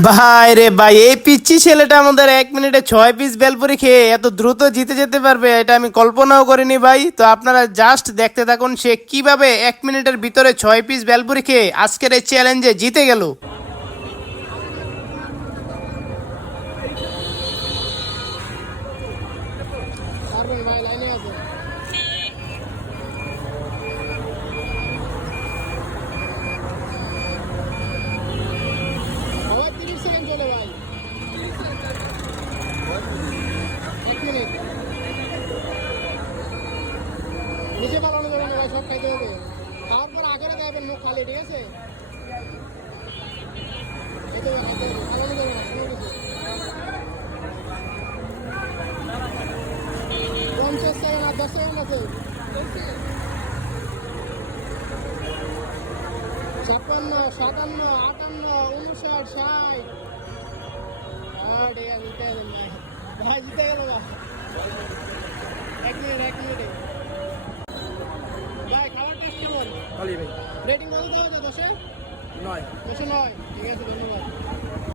ভাই রে ভাই, এই পিচ্ছি ছেলেটা আমাদের 1 মিনিটে 6 পিস বেলপুরি খেয়ে এত দ্রুত জিতে যেতে পারবে এটা আমি কল্পনাও করিনি ভাই। তো আপনারা জাস্ট দেখতে থাকুন সে কিভাবে 1 মিনিটের ভিতরে 6 পিস বেলপুরি খেয়ে আজকের এই চ্যালেঞ্জে জিতে গেল। আবার 30 সেকেন্ড চলে ভাই। 1 মিনিট নিচে পালানো যাবে না ভাই, সব খাইতে হবে। খাওয়ার পর আগে খাবেন, মুখ খালি, ঠিক আছে? খাইতে হবে, খাইতে হবে, পালানো যাবে না কোনো কিছু। 50 সেকেন্ড আর 10 সেকেন্ড আছে। 56, 57, 58, 59, 60। জিতে গেলেন ভাই। ভাই জিতে গেল ভাই। 1 মিনিট, 1 মিনিটে ভাই। খাবার টেস্ট কেমন? ভালোই ভাই। রেটিং কত দেওয়া যায় 10-এ? 9। 10-এ 9। ঠিক আছে, ধন্যবাদ।